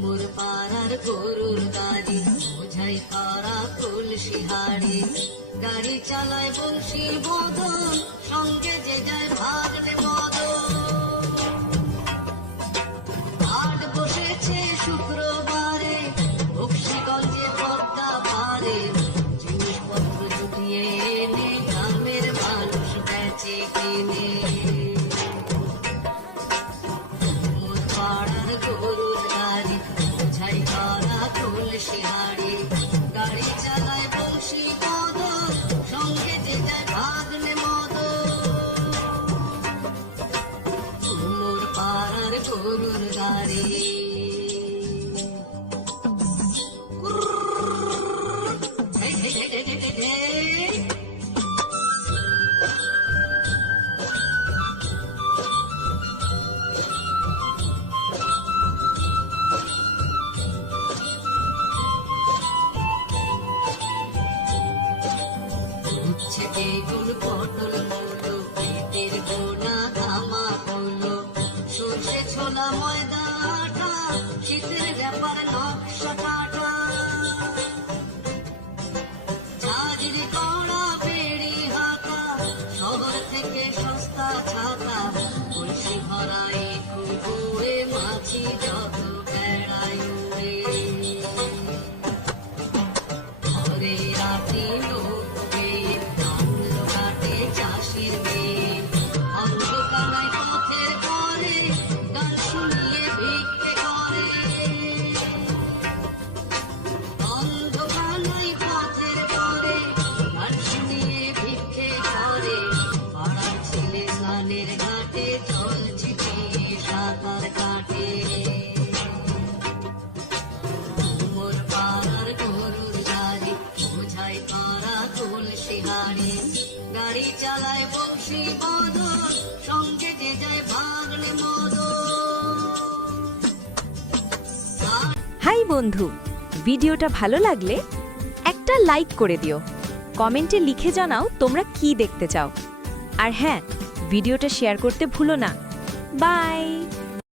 মোর পাড়ার গরুর গাড়ি বোঝাই করা কলসি হাড়ি, গাড়ি চালায় বংশী বদন, সঙ্গে যে যায় ভাগ্নে মদন। হাট বসেছে শুক্রবারে, বক্সিগঞ্জে পদ্মা পারে, জিনিসপত্র জুটিয়ে এনে গ্রামের মানুষ বেচে কিনে। মোর পাড়ার গরুর গাড়ি বোঝাই করা কলসি হাড়ি, গাড়ি চালায় বংশী বদন, সঙ্গে যে যায় ভাগ্নে মদন। মোর পাড়ার গরুর গাড়ি। হেই, হেই, হেই, হেই, হেই, হেই। উচ্ছে বেগুন পটল মূলো, পেটের গোনা ধামা হলো, সর্ষে ছোলা ময়দা আটা, শীতের ব্যাপার নকশা কাটা। ঝাঁঝরি কড়া বেড়ি হাতা, শহর থেকে সস্তা ছাতা, কলসি ভরাই খুবুয়ে মাছি যত বেড়ায় উড়ে। ঘরে রাতে লোক পেয়ে ধান কাটে চাষির মেয়ে, অন্ধকারায় পথের পরে গান শুনিয়ে ভিক্ষে করে। অন্ধকারায় পথের পরে গান শুনিয়ে ভিক্ষে করে, পাড়ার ছেলে স্নানের ঘাটে জল ছিটিয়ে সাঁতার কাটে। মোর পাড়ার গরুর গাড়ি বোঝাই করা কলসি হাড়ি, গাড়ি চালায় বংশী বদন, সঙ্গে যে যায় ভাগ্নে মদন। হাই বন্ধু, ভিডিওটা ভালো লাগলে একটা লাইক করে দিও, কমেন্টে লিখে জানাও তোমরা কি দেখতে চাও। আর হ্যাঁ, ভিডিওটা শেয়ার করতে ভুলো না। বাই।